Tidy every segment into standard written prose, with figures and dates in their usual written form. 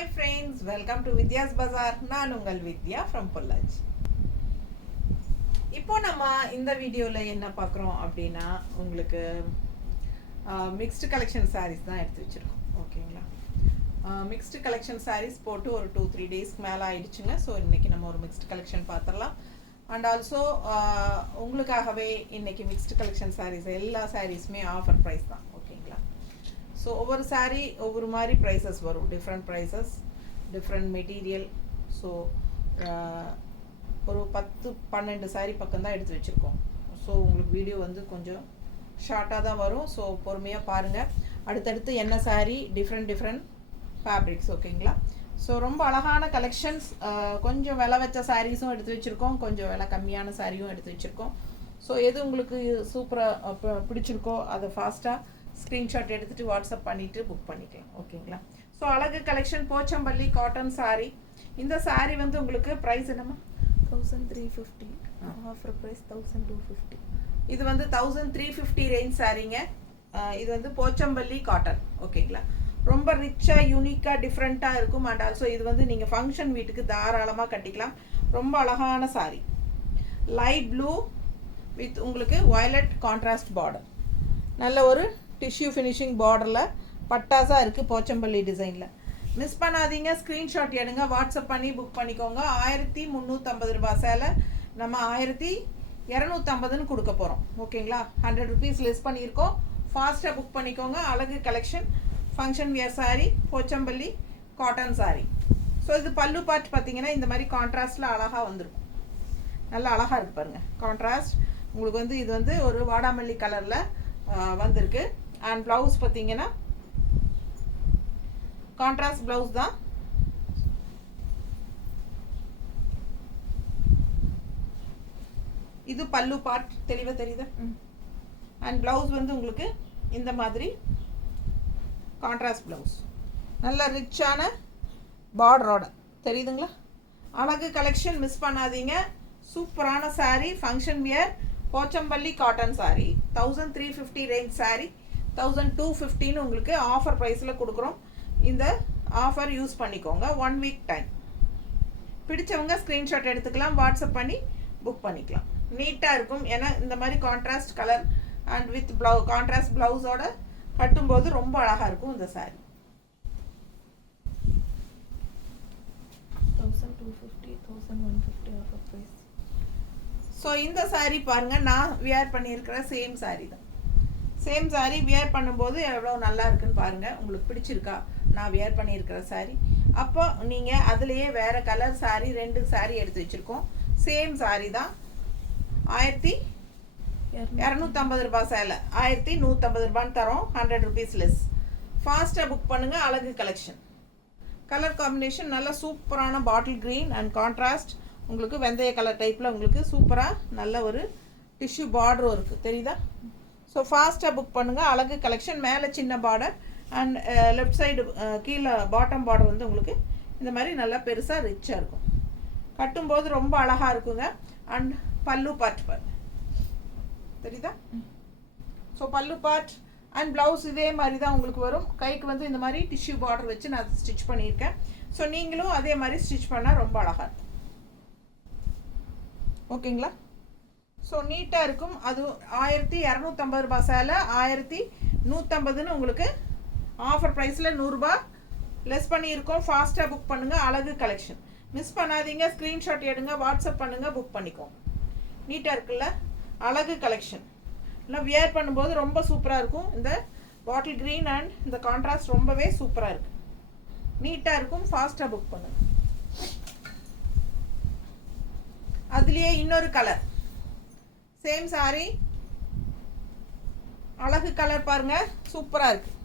Hi friends, welcome to Vidya's Bazaar. நான் உங்கள் வித்யா from Pollachi. இப்போ நம்ம இந்த வீடியோல என்ன பார்க்குறோம் அப்படின்னா உங்களுக்கு மிக்ஸ்டு கலெக்ஷன் sarees தான் எடுத்து வச்சிருக்கோம். ஓகேங்களா? மிக்ஸ்டு கலெக்ஷன் sarees போட்டு ஒரு 2-3 டேஸ்க்கு மேலே ஆயிடுச்சுங்க. ஸோ இன்னைக்கு நம்ம ஒரு மிக்ஸ்டு கலெக்ஷன் பார்த்துடலாம். அண்ட் ஆல்சோ உங்களுக்காகவே இன்னைக்கு மிக்ஸ்டு கலெக்ஷன் sarees எல்லா சாரீஸுமே ஆஃபர் ப்ரைஸ் தான். ஓகேங்களா? ஸோ ஒவ்வொரு சாரீ ஒவ்வொரு மாதிரி ப்ரைஸஸ் வரும், different prices, different material. So ஒரு 10-12 சாரீ பக்கம் தான் எடுத்து வச்சுருக்கோம். ஸோ உங்களுக்கு வீடியோ வந்து கொஞ்சம் ஷார்ட்டாக தான் வரும். ஸோ பொறுமையாக பாருங்கள். அடுத்தடுத்து என்ன சாரீ, டிஃப்ரெண்ட் ஃபேப்ரிக்ஸ். ஓகேங்களா? ஸோ ரொம்ப அழகான கலெக்ஷன்ஸ். கொஞ்சம் விலை வச்ச சாரீஸும் எடுத்து வச்சுருக்கோம், கொஞ்சம் விலை கம்மியான சாரியும் எடுத்து வச்சுருக்கோம். ஸோ எது உங்களுக்கு சூப்பராக பிடிச்சிருக்கோ அதை ஃபாஸ்ட்டாக ஸ்க்ரீன்ஷாட் எடுத்துகிட்டு வாட்ஸ்அப் பண்ணிவிட்டு புக் பண்ணிக்கலாம். ஓகேங்களா? ஸோ அழகு கலெக்ஷன் போச்சம்பள்ளி காட்டன் சாரீ. இந்த சாரீ வந்து உங்களுக்கு ப்ரைஸ் என்னம்மா? 1350. Offer price 1250. இது வந்து 1350 ரேஞ்ச் சாரீங்க. இது வந்து போச்சம்பள்ளி காட்டன். ஓகேங்களா? ரொம்ப ரிச்சாக யூனிக்காக டிஃப்ரெண்ட்டாக இருக்கும். அண்ட் ஆல்சோ இது வந்து நீங்கள் ஃபங்க்ஷன் வீட்டுக்கு தாராளமாக கட்டிக்கலாம். ரொம்ப அழகான சாரீ. லைட் ப்ளூ வித் உங்களுக்கு வயலட் கான்ட்ராஸ்ட் பார்டர். நல்ல ஒரு டிஷ்யூ ஃபினிஷிங் பார்டரில் பட்டாஸாக இருக்குது போச்சம்பள்ளி டிசைனில். மிஸ் பண்ணாதீங்க, ஸ்க்ரீன்ஷாட் எடுங்க, வாட்ஸ்அப் பண்ணி புக் பண்ணிக்கோங்க. 1350 ரூபா சேலை நம்ம 1250ன்னு கொடுக்க போகிறோம். ஓகேங்களா? 100 ருபீஸ் லெஸ் பண்ணியிருக்கோம். ஃபாஸ்ட்டாக புக் பண்ணிக்கோங்க. அழகு collection function wear sari, Pochampalli cotton sari. So இது பல்லு பார்ட் பார்த்தீங்கன்னா இந்த மாதிரி கான்ட்ராஸ்டில் அழகாக வந்துருக்கும். நல்லா அழகாக இருக்குது பாருங்கள் கான்ட்ராஸ்ட். உங்களுக்கு வந்து இது வந்து ஒரு வாடாமல்லி கலரில் வந்திருக்கு. அண்ட் ப்ளவுஸ் பார்த்தீங்கன்னா கான்ட்ராஸ்ட் ப்ளவுஸ் தான். இது பல்லு பார்ட் தெளிவாக தெரியுதா? அண்ட் ப்ளவுஸ் வந்து உங்களுக்கு இந்த மாதிரி கான்ட்ராஸ்ட் ப்ளவுஸ், நல்ல ரிச்சான பார்டரோட தெரியுதுங்களா? அழகு கலெக்ஷன் மிஸ் பண்ணாதீங்க. சூப்பரான saree, function wear Pochampalli cotton saree. 1350 range saree 1250ன்னு உங்களுக்கு ஆஃபர் ப்ரைஸில் கொடுக்குறோம். இந்த ஆஃபர் யூஸ் பண்ணிக்கோங்க. 1 வீக் டைம். பிடிச்சவங்க ஸ்க்ரீன்ஷாட் எடுத்துக்கலாம், வாட்ஸ்அப் பண்ணி புக் பண்ணிக்கலாம். நீட்டாக இருக்கும். ஏன்னா இந்த மாதிரி contrast colour and with contrast ப்ளவுஸோட கட்டும்போது ரொம்ப அழகாக இருக்கும் இந்த சாரீ. 1250, 1150 offer price. ஸோ இந்த சாரீ பாருங்கள், நான் வியர் பண்ணியிருக்கிற சேம் சாரீ தான். சேம் சாரீ வியர் பண்ணும்போது எவ்வளோ நல்லா இருக்குன்னு பாருங்கள். உங்களுக்கு பிடிச்சிருக்கா நான் வியர் பண்ணியிருக்கிற சாரீ? அப்போ நீங்கள் அதுலேயே வேறு கலர் சாரீ 2 சாரீ எடுத்து வச்சுருக்கோம். சேம் சாரீ தான். 1250 ரூபா சேலை 1150 ரூபான்னு தரோம். 100 ருபீஸ் லெஸ். ஃபாஸ்ட்டாக புக் பண்ணுங்கள். அழகு கலெக்ஷன். கலர் காம்பினேஷன் நல்ல சூப்பரான பாட்டில் க்ரீன் அண்ட் கான்ட்ராஸ்ட். உங்களுக்கு வெந்தய கலர் டைப்பில் உங்களுக்கு சூப்பராக நல்ல ஒரு டிஷ்யூ பார்டரும் இருக்குது, தெரியுதா? ஸோ ஃபாஸ்ட்டாக புக் பண்ணுங்கள். அழகு கலெக்ஷன். மேலே சின்ன பார்டர் அண்ட் லெஃப்ட் சைடு கீழே பாட்டம் பார்டர் வந்து உங்களுக்கு இந்த மாதிரி நல்லா பெருசாக ரிச்சாக இருக்கும். கட்டும்போது ரொம்ப அழகாக இருக்குங்க. அண்ட் பல்லு பார்ட் தெரியுதா? ஸோ பல்லு பார்ட் அண்ட் ப்ளவுஸ் இதே மாதிரி தான் உங்களுக்கு வரும். கைக்கு வந்து இந்த மாதிரி டிஷ்யூ பார்டர் வச்சு நான் ஸ்டிச் பண்ணியிருக்கேன். ஸோ நீங்களும் அதே மாதிரி ஸ்டிச் பண்ணால் ரொம்ப அழகாக இருக்கும். ஓகேங்களா? ஸோ நீட்டாக இருக்கும். அது 1250 ரூபா சேலை 1150ன்னு உங்களுக்கு ஆஃபர் ப்ரைஸில் 100 ரூபா லெஸ் பண்ணியிருக்கோம். ஃபாஸ்ட்டாக புக் பண்ணுங்கள். அழகு கலெக்ஷன் மிஸ் பண்ணாதீங்க. ஸ்க்ரீன்ஷாட் எடுங்க, வாட்ஸ்அப் பண்ணுங்கள், புக் பண்ணிக்கோங்க. நீட்டாக இருக்குல்ல? அழகு கலெக்ஷன். இல்லை வியர் பண்ணும்போது ரொம்ப சூப்பராக இருக்கும். இந்த பாட்டில் க்ரீன் அண்ட் இந்த கான்ட்ராஸ்ட் ரொம்பவே சூப்பராக இருக்குது. நீட்டாக இருக்கும். ஃபாஸ்ட்டாக புக் பண்ணுங்கள். அதுலேயே இன்னொரு கலர் சேம் சாரீ, அழகு கலர் பாருங்க, சூப்பராக இருக்குது.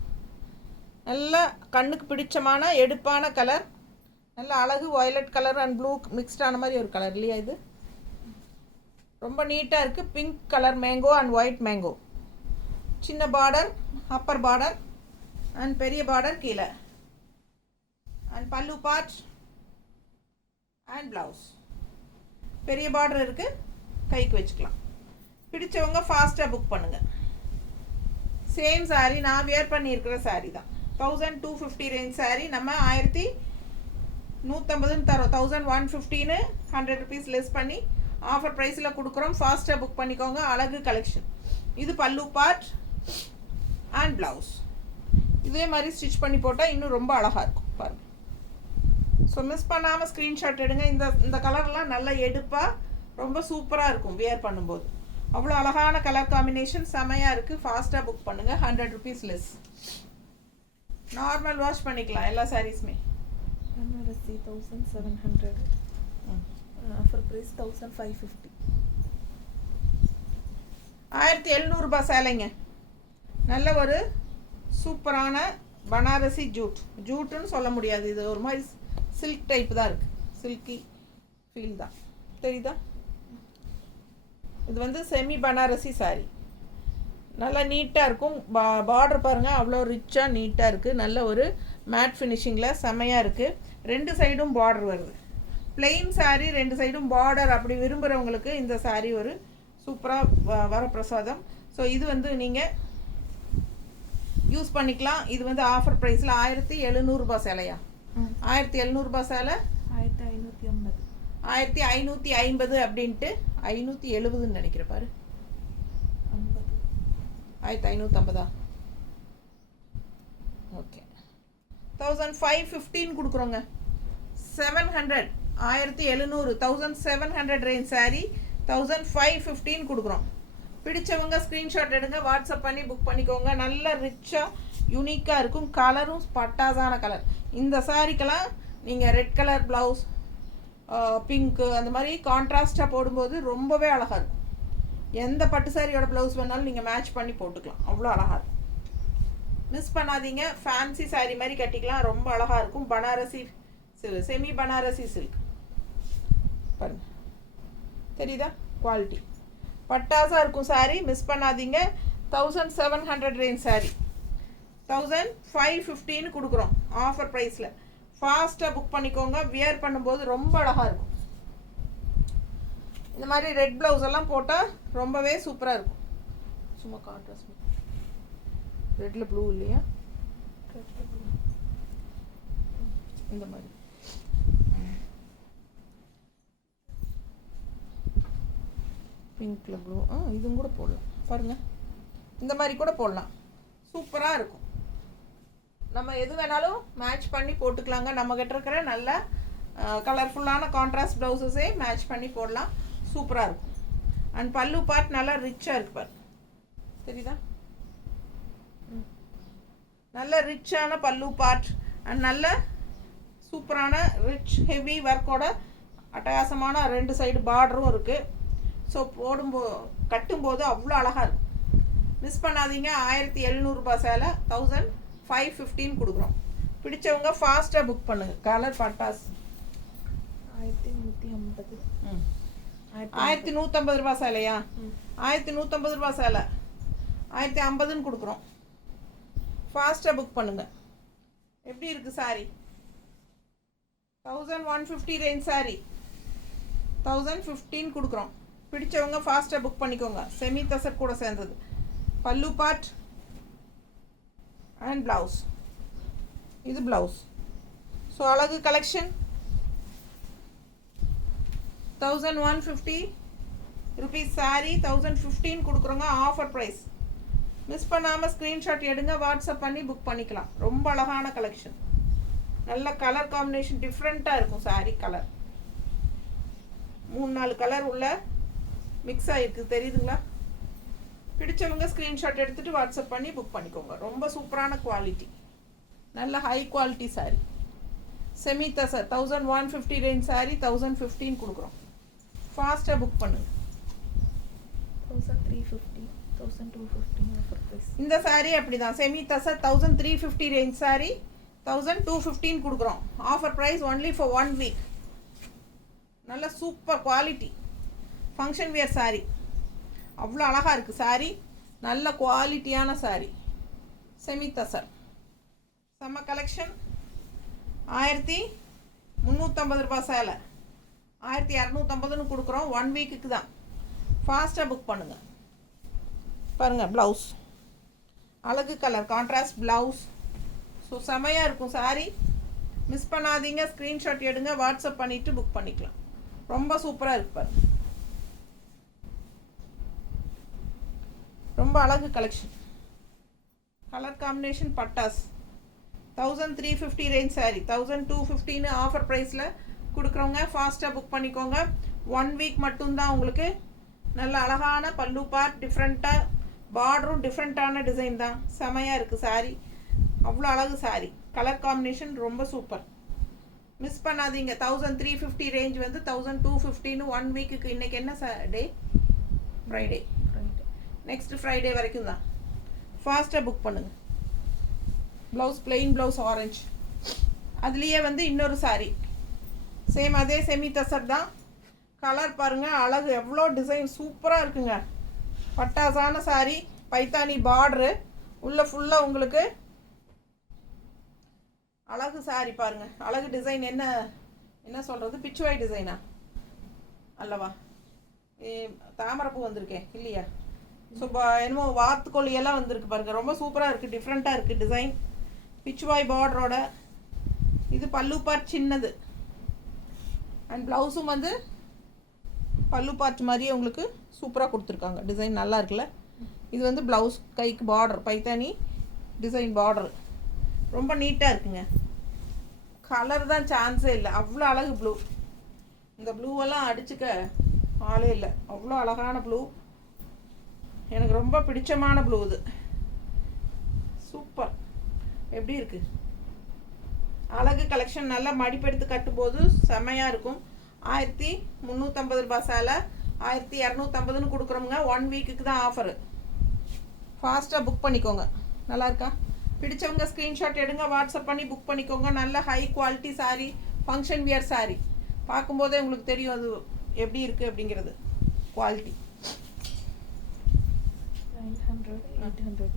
நல்ல கண்ணுக்கு பிடிச்சமான எடுப்பான கலர். நல்ல அழகு வயலட் கலர் அண்ட் ப்ளூ மிக்ஸ்டான மாதிரி ஒரு கலர் இல்லையா? இது ரொம்ப நீட்டாக இருக்குது. Pink colour mango and white mango. சின்ன பார்டர், அப்பர் பார்டர் அண்ட் பெரிய பார்டர் கீழே. அண்ட் பல்லு பார்ட் அண்ட் ப்ளவுஸ். பெரிய பார்டர் இருக்குது, கைக்கு வச்சுக்கலாம். பிடிச்சவங்க ஃபாஸ்ட்டாக புக் பண்ணுங்கள். சேம் சாரீ நான் வியர் பண்ணியிருக்கிற சாரீ தான். 1250 ரேஞ்ச் சாரீ நம்ம 150 தரோம். 1150 100 ருபீஸ் லெஸ் பண்ணி ஆஃபர் ப்ரைஸில் கொடுக்குறோம். ஃபாஸ்ட்டாக புக் பண்ணிக்கோங்க. அழகு கலெக்ஷன். இது பல்லு பார்ட் அண்ட் ப்ளவுஸ். இதே மாதிரி ஸ்டிச் பண்ணி போட்டால் இன்னும் ரொம்ப அழகாக இருக்கும் பாருங்கள். ஸோ மிஸ் பண்ணாமல் ஸ்க்ரீன்ஷாட் எடுங்க. இந்த கலர்லாம் நல்லா எடுப்பாக ரொம்ப சூப்பராக இருக்கும் வியர் பண்ணும்போது. அவ்வளோ அழகான கலர் காம்பினேஷன் செமையாக இருக்குது. ஃபாஸ்ட்டாக புக் பண்ணுங்கள். 100 ருபீஸ் லெஸ். நார்மல் வாஷ் பண்ணிக்கலாம் எல்லா சாரீஸுமே. பனாரசி 1700. Offer price 1550. 1700 சேலைங்க. நல்ல ஒரு சூப்பரான பனாரசி ஜூட்டுன்னு சொல்ல முடியாது. இது ஒரு மாதிரி சில்க் டைப் தான் இருக்குது. சில்கி ஃபீல் தான் தெரியுதா. இது வந்து செமி பனாரசி சாரீ. நல்லா நீட்டாக இருக்கும். பார்டர் பாருங்கள் அவ்வளோ ரிச்சாக நீட்டாக இருக்குது. நல்ல ஒரு மேட் ஃபினிஷிங்கில் செமையாக இருக்குது. 2 சைடும் பார்டர் வருது. பிளெயின் சாரீ 2 சைடும் பார்டர் அப்படி விரும்புகிறவங்களுக்கு இந்த சாரீ ஒரு சூப்பராக வரப்பிரசாதம். ஸோ இது வந்து நீங்கள் யூஸ் பண்ணிக்கலாம். இது வந்து ஆஃபர் ப்ரைஸில் 1700 சேலையா? 1700 சேலை 1550. 1550 அப்படின்ட்டு 570 நினைக்கிறேன் பாரு. 1550. ஓகே 1515 கொடுக்குறோங்க. 700 1700 1700 ரேஞ்ச் சாரீ 1515 கொடுக்குறோம். பிடிச்சவங்க ஸ்க்ரீன்ஷாட் எடுங்க. வாட்ஸ்அப் பண்ணி புக் பண்ணிக்கோங்க. நல்ல ரிச்சாக யூனிக்காக இருக்கும். கலரும் பட்டாசான கலர். இந்த சாரீக்கெல்லாம் நீங்கள் ரெட் கலர் ப்ளவுஸ், பிங்க்கு அந்த மாதிரி கான்ட்ராஸ்டாக போடும்போது ரொம்பவே அழகாக இருக்கும். எந்த பட்டு சாரியோட ப்ளவுஸ் வேணாலும் நீங்கள் மேட்ச் பண்ணி போட்டுக்கலாம். அவ்வளோ அழகாக இருக்கும். மிஸ் பண்ணாதீங்க. ஃபேன்சி சாரீ மாதிரி கட்டிக்கலாம். ரொம்ப அழகாக இருக்கும். Banarasi silk, semi Banarasi silk பாருங்க. தெரியுதா குவாலிட்டி? பட்டாசாக இருக்கும் சாரீ. மிஸ் பண்ணாதீங்க. 1700 ரேஞ்ச் சாரீ 1515 கொடுக்குறோம் ஆஃபர் ப்ரைஸில். ஃபாஸ்ட்டாக புக் பண்ணிக்கோங்க. வியர் பண்ணும்போது ரொம்ப அழகாக இருக்கும். இந்த மாதிரி ரெட் ப்ளவுஸ் எல்லாம் போட்டால் ரொம்பவே சூப்பராக இருக்கும். சும்மா கான்ட்ராஸ்ட் ரெட்டில் ப்ளூ இல்லையா? இந்த மாதிரி பிங்க்கில் ப்ளூ. இதுவும் கூட போடலாம் பாருங்கள். இந்த மாதிரி கூட போடலாம். சூப்பராக இருக்கும். நம்ம எது வேணாலும் மேட்ச் பண்ணி போட்டுக்கலாங்க. நம்மக்கிட்ட இருக்கிற நல்ல கலர்ஃபுல்லான கான்ட்ராஸ்ட் ப்ளவுஸஸே மேட்ச் பண்ணி போடலாம். சூப்பராக இருக்கும். அண்ட் பல்லு பார்ட் நல்லா ரிச்சாக இருக்கு பாரு. தெரியுதா? நல்ல ரிச்சான பல்லு பார்ட் அண்ட் நல்ல சூப்பரான ரிச் ஹெவி ஒர்க்கோட அட்டகாசமான 2 சைடு பார்டரும் இருக்குது. ஸோ கட்டும்போது அவ்வளோ அழகாக இருக்கும். மிஸ் பண்ணாதீங்க. 1700 சேலை 1515 கொடுக்குறோம். பிடிச்சவங்க ஃபாஸ்ட்டாக புக் பண்ணுங்கள். கலர் பட்டாஸ் 1150. 1150 சேலையா? 1150 சேலை 1050 கொடுக்குறோம். ஃபாஸ்ட்டாக புக் பண்ணுங்கள். எப்படி இருக்குது சாரீ? 1150 ரேஞ்ச் சாரீ 1015 கொடுக்குறோம். பிடிச்சவங்க ஃபாஸ்ட்டாக புக் பண்ணிக்கோங்க. செமி தசர் கூட சேர்ந்தது. பல்லு பார்ட் அண்ட் ப்ளவுஸ். இது ப்ளவுஸ். ஸோ அழகு கலெக்ஷன். 1150 ருபீஸ் சாரீ 1015 கொடுக்குறோங்க. Offer price. மிஸ் பண்ணாமல் ஸ்க்ரீன்ஷாட் எடுங்க. வாட்ஸ்அப் பண்ணி புக் பண்ணிக்கலாம். ரொம்ப அழகான கலெக்ஷன். நல்ல கலர் காம்பினேஷன் டிஃப்ரெண்ட்டாக இருக்கும். சாரீ கலர் 3-4 கலர் உள்ள மிக்ஸ் ஆகிருக்கு. தெரியுதுங்களா? பிடிச்சவங்க ஸ்க்ரீன்ஷாட் எடுத்துகிட்டு வாட்ஸ்அப் பண்ணி புக் பண்ணிக்கோங்க. ரொம்ப சூப்பரான குவாலிட்டி. நல்ல high quality sari. Semi tussar 1150 range sari 1015 கொடுக்குறோம். ஃபாஸ்ட்டாக புக் பண்ணுங்க. 1350 1250 ஆஃபர் ப்ரைஸ். இந்த சாரீ அப்படி தான். செமி தசர் 1350 ரேஞ்ச் சாரீ 1215 கொடுக்குறோம். Offer price only for 1 week. நல்ல super quality function wear saree. அவ்வளோ அழகாக இருக்குது சாரீ. நல்ல குவாலிட்டியான சாரீ. செமி தசர் செம்ம கலெக்ஷன். 1350 சேலை 1250 கொடுக்குறோம். 1 வீக்குக்கு தான். ஃபாஸ்ட்டாக புக் பண்ணுங்கள். பாருங்கள் ப்ளவுஸ் அழகு கலர் கான்ட்ராஸ்ட் ப்ளவுஸ். ஸோ செமையாக இருக்கும் சாரீ. மிஸ் பண்ணாதீங்க, ஸ்க்ரீன்ஷாட் எடுங்க, வாட்ஸ்அப் பண்ணிவிட்டு புக் பண்ணிக்கலாம். ரொம்ப சூப்பராக இருக்கு பாருங்க. ரொம்ப அழகு கலெக்ஷன். கலர் காம்பினேஷன் பட்டாஸ். 1350 ரேஞ்ச் சாரி 1250 ஆஃபர் ப்ரைஸில் கொடுக்குறவங்க ஃபாஸ்ட்டாக புக் பண்ணிக்கோங்க. 1 வீக் மட்டும்தான் உங்களுக்கு. நல்ல அழகான பல்லு பார்ட், டிஃப்ரெண்ட்டாக பார்டரும் டிஃப்ரெண்ட்டான டிசைன் தான். செமையாக இருக்குது சாரி. அவ்வளோ அழகு சாரி. கலர் காம்பினேஷன் ரொம்ப சூப்பர். மிஸ் பண்ணாதீங்க. 1350 ரேஞ்ச் வந்து 1250 1 வீக்குக்கு. இன்றைக்கி என்ன டே? ஃப்ரைடே. நெக்ஸ்ட் ஃப்ரைடே வரைக்கும் தான். ஃபாஸ்ட்டாக புக் பண்ணுங்கள். Blouse plain blouse orange. அதுலேயே வந்து இன்னொரு சாரி சேம் அதே செமி தசர் தான். கலர் பாருங்கள், அழகு, எவ்வளோ டிசைன் சூப்பராக இருக்குங்க. பட்டாசான சாரி, பைத்தானி பார்டரு, உள்ளே ஃபுல்லாக உங்களுக்கு அழகு சாரி பாருங்கள். அழகு டிசைன். என்ன சொல்கிறது, பிச்சுவாய் டிசைனா அல்லவா? தாமரைப்பூ வந்திருக்கேன் இல்லையா? ஸோ என்னமோ வாத்துக்கொல்லியெல்லாம் வந்திருக்கு பாருங்கள். ரொம்ப சூப்பராக இருக்குது, டிஃப்ரெண்ட்டாக இருக்குது டிசைன். பிச்சுவாய் பார்டரோட. இது பல்லு பார்ட் சின்னது. அண்ட் ப்ளவுஸும் வந்து பல்லு பார்ட் மாதிரியே உங்களுக்கு சூப்பராக கொடுத்துருக்காங்க. டிசைன் நல்லா இருக்குல்ல? இது வந்து ப்ளவுஸ் கைக்கு பார்டர், பைத்தானி டிசைன் பார்டர். ரொம்ப நீட்டாக இருக்குங்க. கலர் தான் சான்ஸே இல்லை. அவ்வளோ அழகு ப்ளூ. இந்த ப்ளூவெல்லாம் அடிச்சுக்க ஆளே இல்லை. அவ்வளோ அழகான ப்ளூ. எனக்கு ரொம்ப பிடிச்சமான ப்ளூ இது. சூப்பர். எப்படி இருக்குது? அழகு கலெக்ஷன். நல்லா மடிப்பெடுத்து கட்டும்போது செம்மையாக இருக்கும். 1350 ரூபாய் சேலை 1250ன்னு கொடுக்குறோங்க. 1 வீக்குக்கு தான் ஆஃபரு. ஃபாஸ்ட்டாக புக் பண்ணிக்கோங்க. நல்லா இருக்கா? பிடிச்சவங்க ஸ்க்ரீன்ஷாட் எடுங்க, வாட்ஸ்அப் பண்ணி புக் பண்ணிக்கோங்க. நல்ல high quality sari, function wear sari. பார்க்கும்போதே உங்களுக்கு தெரியும் அது எப்படி இருக்குது அப்படிங்கிறது. குவாலிட்டி 900 800.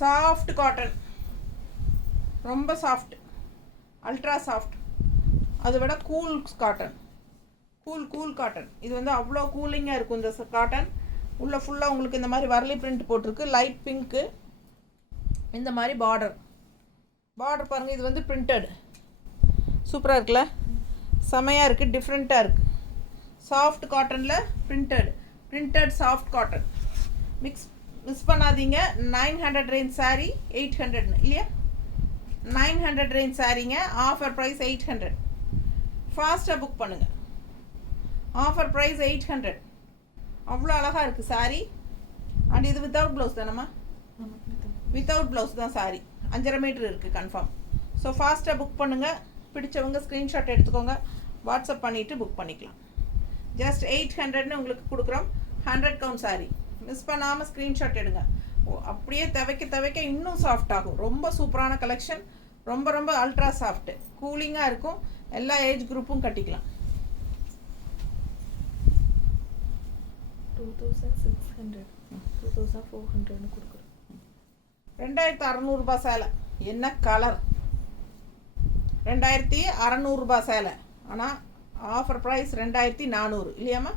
Soft cotton. ரொம்ப சாஃப்ட், அல்ட்ரா சாஃப்ட். அதை விட கூல் காட்டன். Cool cotton. இது வந்து அவ்வளோ கூலிங்காக இருக்கும் இந்த காட்டன். உள்ளே ஃபுல்லாக உங்களுக்கு இந்த மாதிரி வரலி பிரிண்ட் போட்டிருக்கு. Light pink. இந்த மாதிரி பார்டர் பாருங்கள். இது வந்து பிரிண்டட். சூப்பராக இருக்குல்ல? செமையாக இருக்குது, டிஃப்ரெண்ட்டாக இருக்குது. சாஃப்ட் காட்டனில் பிரிண்டட் சாஃப்ட் காட்டன். மிஸ் பண்ணாதீங்க. 900 ரேஞ்ச் சாரீ 800 இல்லையா? 900 ரேஞ்ச் சாரீங்க. Offer price 800. ஃபாஸ்ட்டாக புக் பண்ணுங்கள். Offer price 800. அவ்வளோ அழகாக இருக்குது சாரீ. அண்ட் இது வித்தவுட் ப்ளவுஸ் தானம்மா? வித்தவுட் ப்ளவுஸ் தான் சாரீ. 5.5 மீட்டர் இருக்குது கன்ஃபார்ம். ஸோ ஃபாஸ்ட்டாக புக் பண்ணுங்கள். பிடிச்சவங்க ஸ்க்ரீன்ஷாட் எடுத்துக்கோங்க, வாட்ஸ்அப் பண்ணிவிட்டு புக் பண்ணிக்கலாம். ஜஸ்ட் 800ன்னு உங்களுக்கு கொடுக்குறோம். 100 கவுண்ட் சாரீ. மிஸ் பண்ணாமல் ஸ்க்ரீன்ஷாட் எடுங்க. அப்படியே துவைக்க இன்னும் சாஃப்ட் ஆகும். ரொம்ப சூப்பரான கலெக்ஷன். ரொம்ப அல்ட்ரா சாஃப்ட்டு, கூலிங்காக இருக்கும். எல்லா ஏஜ் குரூப்பும் கட்டிக்கலாம். 2600 2400ன்னு கொடுக்குறோம். 2600 ரூபாய் சேலை. என்ன கலர்! 2600 ரூபாய் சேலை. ஆனால் ஆஃபர் ப்ரைஸ் 2400 இல்லையாம்மா?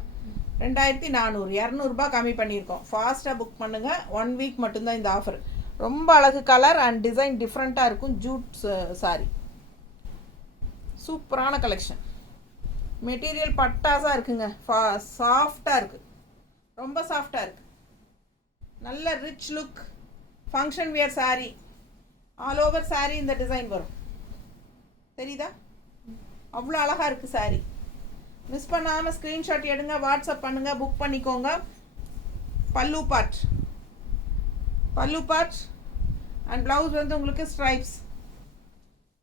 2400. 200 ரூபாய் கம்மி பண்ணியிருக்கோம். ஃபாஸ்ட்டாக புக் பண்ணுங்கள். 1 வீக் மட்டும்தான் இந்த ஆஃபர். ரொம்ப அழகு கலர் அண்ட் டிசைன் டிஃப்ரெண்ட்டாக இருக்கும். ஜூட் சாரி. சூப்பரான கலெக்ஷன். மெட்டீரியல் பட்டாஸாக இருக்குங்க. சாஃப்டாக இருக்குது. ரொம்ப சாஃப்டாக இருக்குது. நல்ல rich look function wear sari. All over sari இந்த டிசைன் வரும். தெரியுதா? அவ்வளோ அழகாக இருக்குது சாரீ. மிஸ் பண்ணாமல் ஸ்க்ரீன்ஷாட் எடுங்க, வாட்ஸ்அப் பண்ணுங்கள், புக் பண்ணிக்கோங்க. பல்லு பார்ட் அண்ட் ப்ளவுஸ் வந்து உங்களுக்கு ஸ்ட்ரைப்ஸ்.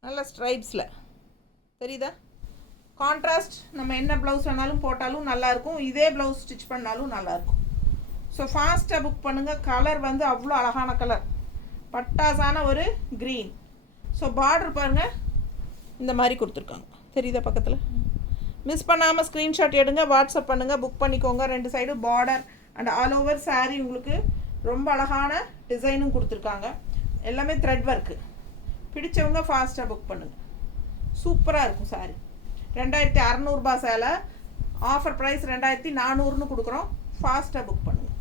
நல்ல ஸ்ட்ரைப்ஸில் தெரியுதா? கான்ட்ராஸ்ட். நம்ம என்ன ப்ளவுஸ் வேணாலும் போட்டாலும் நல்லாயிருக்கும். இதே ப்ளவுஸ் ஸ்டிச் பண்ணாலும் நல்லாயிருக்கும். ஸோ ஃபாஸ்ட்டாக புக் பண்ணுங்கள். கலர் வந்து அவ்வளோ அழகான கலர். பட்டாசான ஒரு க்ரீன். ஸோ பார்டர் பாருங்கள், இந்த மாதிரி கொடுத்துருக்காங்க. தெரியுதா பக்கத்தில்? மிஸ் பண்ணாமல் ஸ்க்ரீன்ஷாட் எடுங்க, வாட்ஸ்அப் பண்ணுங்கள், புக் பண்ணிக்கோங்க. 2 side border and all over sari உங்களுக்கு ரொம்ப அழகான டிசைனும் கொடுத்துருக்காங்க. எல்லாமே த்ரெட் ஒர்க்கு. பிடிச்சவங்க ஃபாஸ்ட்டாக புக் பண்ணுங்கள். சூப்பராக இருக்கும் சாரீ. 2600 ரூபாய் சேலை. ஆஃபர் ப்ரைஸ் 2400ன்னு கொடுக்குறோம். ஃபாஸ்ட்டாக புக் பண்ணுங்கள்.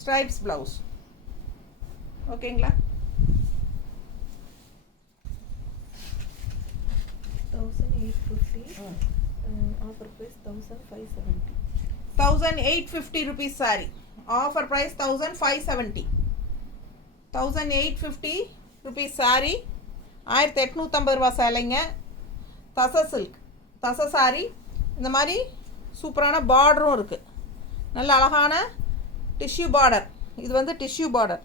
Stripes blouse. ஓகேங்களா? 850. Offer price 1570. 1850 rupees saree. Offer price 1570. 1850 rupees saree. 1850 ரூபா சேலைங்க. தச சில்க், தச சாரி. இந்த மாதிரி சூப்பரான பார்டரும் இருக்குது. நல்ல அழகான டிஷ்யூ பார்டர். இது வந்து டிஷ்யூ பார்டர்.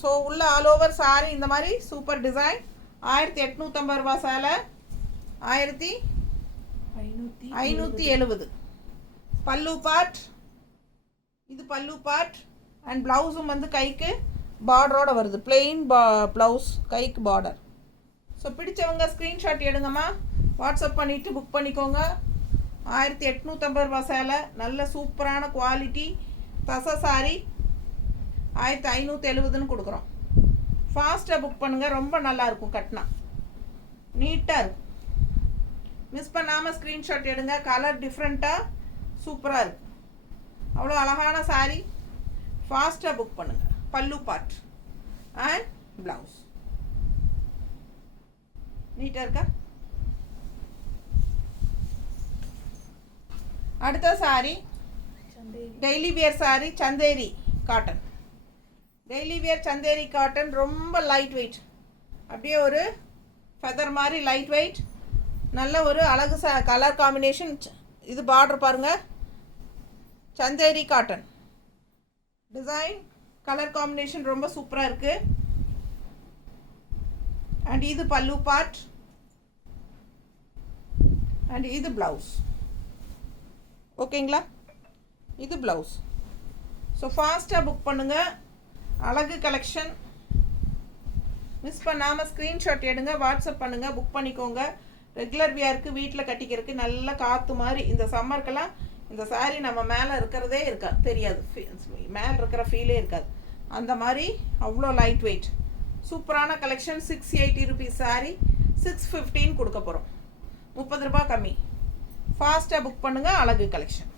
ஸோ உள்ள ஆல் ஓவர் சாரி இந்த மாதிரி சூப்பர் டிசைன். 1850 ரூபா சேலை. 1570. பல்லு பார்ட். இது பல்லு பார்ட். அண்ட் ப்ளவுஸும் வந்து கைக்கு பார்டரோட வருது. பிளெயின் ப்ளவுஸ், கைக்கு பார்டர். ஸோ பிடிச்சவங்க ஸ்க்ரீன்ஷாட் எடுங்கம்மா, வாட்ஸ்அப் பண்ணிவிட்டு புக் பண்ணிக்கோங்க. 1850 ரூபா சேலை. நல்ல சூப்பரான குவாலிட்டி தச சாரி. 1570ன்னு கொடுக்குறோம். ஃபாஸ்ட்டாக புக் பண்ணுங்கள், ரொம்ப நல்லாயிருக்கும். கட்டினா நீட்டாக இருக்கும். மிஸ் பண்ணாமல் ஸ்க்ரீன்ஷாட் எடுங்க. கலர் டிஃப்ரெண்ட்டாக சூப்பராக இருக்குது. அவ்வளோ அழகான சாரி. ஃபாஸ்ட்டாக புக் பண்ணுங்கள். பல்லு பார்ட் அண்ட் ப்ளவுஸ் நீட்டாக இருக்கா? அடுத்த sorry daily wear sorry, Chanderi cotton. Daily wear Chanderi cotton. ரொம்ப லைட் வெயிட், அப்படியே ஒரு ஃபெதர் மாதிரி லைட் வெயிட். நல்ல ஒரு அழகு கலர் காம்பினேஷன். இது பார்டர் பாருங்கள். Chanderi cotton design, colour combination ரொம்ப சூப்பராக இருக்குது. அண்ட் இது பல்லு பார்ட் அண்ட் இது ப்ளவுஸ். ஓகேங்களா? இது ப்ளவுஸ். ஸோ ஃபாஸ்ட்டாக புக் பண்ணுங்கள். அழகு கலெக்ஷன். மிஸ் பண்ணாமல் ஸ்க்ரீன்ஷாட் எடுங்க, வாட்ஸ்அப் பண்ணுங்கள், புக் பண்ணிக்கோங்க. ரெகுலர் வியருக்கு, வீட்டில் கட்டிக்கிறதுக்கு நல்ல காற்று மாதிரி. இந்த சம்மருக்கெல்லாம் இந்த சாரீ நம்ம மேலே இருக்கிறதே இருக்காது, தெரியாது. மேலே இருக்கிற ஃபீலே இருக்காது. அந்த மாதிரி அவ்வளோ லைட் வெயிட் சூப்பரான கலெக்ஷன். 680 rupees சாரீ 615 கொடுக்க போகிறோம். 30 ரூபா கம்மி. ஃபாஸ்ட்டாக புக் பண்ணுங்கள். அழகு collection.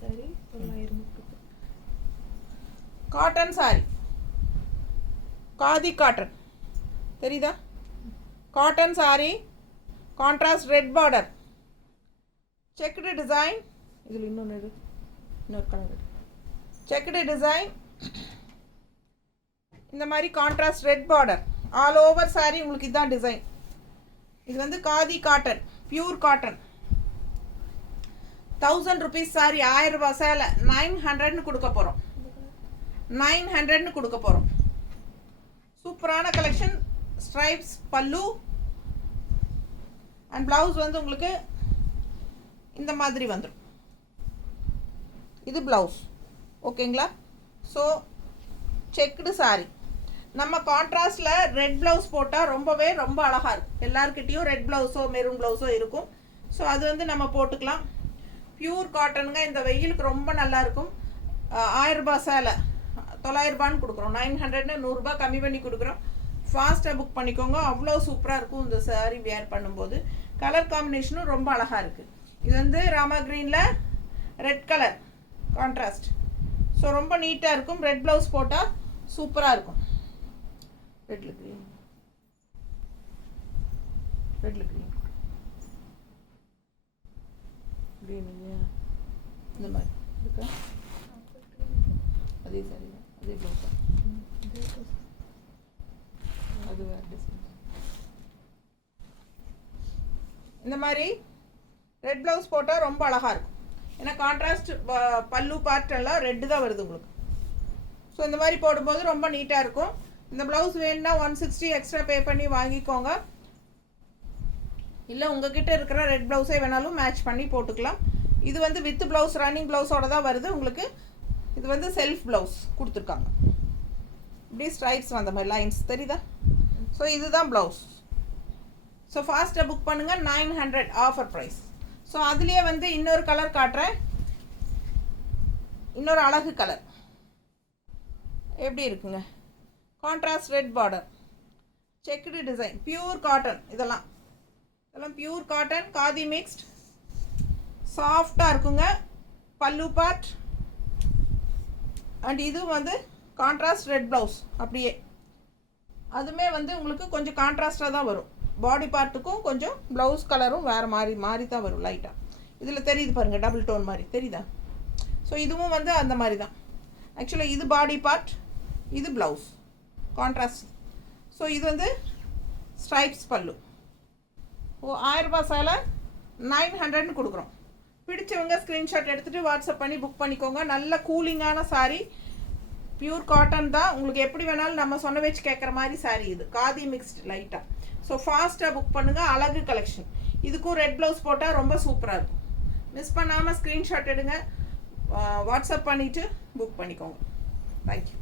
Saree 900. Cotton saree, khadi cotton தெரியுதா? Cotton saree, contrast red border, checked design. இதில் இன்னொரு கலர் செக்குடு டிசைன். இந்த மாதிரி contrast red border all over saree. உங்களுக்கு இதுதான் டிசைன். இது வந்து khadi cotton, pure cotton. 1000 rupees saree. 1000 ரூபா சேலை 900ன்னு கொடுக்க போகிறோம். 900ன்னு கொடுக்க போகிறோம். சூப்பரான கலெக்ஷன். ஸ்ட்ரைப்ஸ் பல்லு அண்ட் ப்ளவுஸ் வந்து உங்களுக்கு இந்த மாதிரி வந்துடும். இது ப்ளவுஸ். ஓகேங்களா? So checked sorry. நம்ம கான்ட்ராஸ்டில் ரெட் ப்ளவுஸ் போட்டால் ரொம்பவே ரொம்ப அழகாக இருக்கும். எல்லாருக்கிட்டேயும் ரெட் ப்ளவுஸோ மெரூன் ப்ளவுஸோ இருக்கும். ஸோ அது வந்து நம்ம போட்டுக்கலாம். பியூர் காட்டனுங்க. இந்த வெயிலுக்கு ரொம்ப நல்லாயிருக்கும். 1000 ரூபா சேலை 900 ரூபான்னு கொடுக்குறோம். 900ன்னு 100 ரூபா கம்மி பண்ணி கொடுக்குறோம். ஃபாஸ்ட்டாக புக் பண்ணிக்கோங்க. அவ்வளோ சூப்பராக இருக்கும் இந்த சாரீ வேர் பண்ணும்போது. கலர் காம்பினேஷனும் ரொம்ப அழகாக இருக்குது. இது வந்து ராமா க்ரீனில் ரெட் கலர் கான்ட்ராஸ்ட். ஸோ ரொம்ப நீட்டாக இருக்கும். ரெட் ப்ளவுஸ் போட்டால் சூப்பராக இருக்கும். ரெட்ல க்ரீன், ரெட்ல க்ரீன், க்ரீன் இல்லையா? இந்த மாதிரி இருக்கா? அதே சாரி தான், அதே ப்ளவுஸ் தான். அது வேறு டிசைன். இந்த மாதிரி ரெட் ப்ளவுஸ் போட்டால் ரொம்ப அழகாக இருக்கும். ஏன்னா கான்ட்ராஸ்ட் பல்லு பார்ட் எல்லாம் ரெட்டு தான் வருது உங்களுக்கு. ஸோ இந்த மாதிரி போடும்போது ரொம்ப நீட்டாக இருக்கும். இந்த ப்ளவுஸ் வேணும்னா 160 எக்ஸ்ட்ரா பே பண்ணி வாங்கிக்கோங்க. இல்லை உங்ககிட்ட இருக்கிற ரெட் ப்ளவுஸே வேணாலும் மேட்ச் பண்ணி போட்டுக்கலாம். இது வந்து வித் ப்ளவுஸ், ரன்னிங் ப்ளவுஸோட தான் வருது உங்களுக்கு. இது வந்து செல்ஃப் ப்ளவுஸ் கொடுத்துருக்காங்க. இப்படி ஸ்ட்ரைப்ஸ் வந்த மாதிரி லைன்ஸ் தெரியுதா? ஸோ இதுதான் ப்ளவுஸ். ஸோ ஃபாஸ்ட்டாக புக் பண்ணுங்கள். 900 ஆஃபர் ப்ரைஸ். ஸோ அதுலேயே வந்து இன்னொரு கலர் காட்டுறேன். இன்னொரு அழகு கலர் எப்படி இருக்குங்க? Contrast red border, checked design, pure cotton. இதெல்லாம் பியூர் காட்டன், காதி மிக்ஸ்ட், சாஃப்டாக இருக்குங்க. பல்லு பார்ட் அண்ட் இது வந்து கான்ட்ராஸ்ட் ரெட் ப்ளவுஸ். அப்படியே அதுமே வந்து உங்களுக்கு கொஞ்சம் கான்ட்ராஸ்டாக தான் வரும். பாடி பார்ட்டுக்கும் கொஞ்சம் ப்ளவுஸ் கலரும் வேறு மாறி தான் வரும் லைட்டாக. இதில் தெரியுது பாருங்கள், டபுள் டோன் மாதிரி தெரியுதா? ஸோ இதுவும் வந்து அந்த மாதிரி தான். ஆக்சுவலாக இது பாடி பார்ட், இது ப்ளவுஸ் கான்ட்ராஸ்ட். ஸோ இது வந்து ஸ்ட்ரைப்ஸ் பல்லு. 1000 ரூபாய் சேலை 900ன்னு கொடுக்குறோம். பிடிச்சவங்க ஸ்க்ரீன்ஷாட் எடுத்துகிட்டு வாட்ஸ்அப் பண்ணி புக் பண்ணிக்கோங்க. நல்ல கூலிங்கான சாரீ, பியூர் காட்டன் தான். உங்களுக்கு எப்படி வேணாலும் நம்ம சொன்ன வச்சு கேட்குற மாதிரி சாரீ. இது காதி மிக்ஸ்டு லைட்டாக. ஸோ ஃபாஸ்ட்டாக புக் பண்ணுங்கள். அழகு கலெக்ஷன். இதுக்கும் ரெட் ப்ளவுஸ் போட்டால் ரொம்ப சூப்பராக இருக்கும். மிஸ் பண்ணாமல் ஸ்க்ரீன்ஷாட் எடுங்க, வாட்ஸ்அப் பண்ணிவிட்டு புக் பண்ணிக்கோங்க. தேங்க்யூ.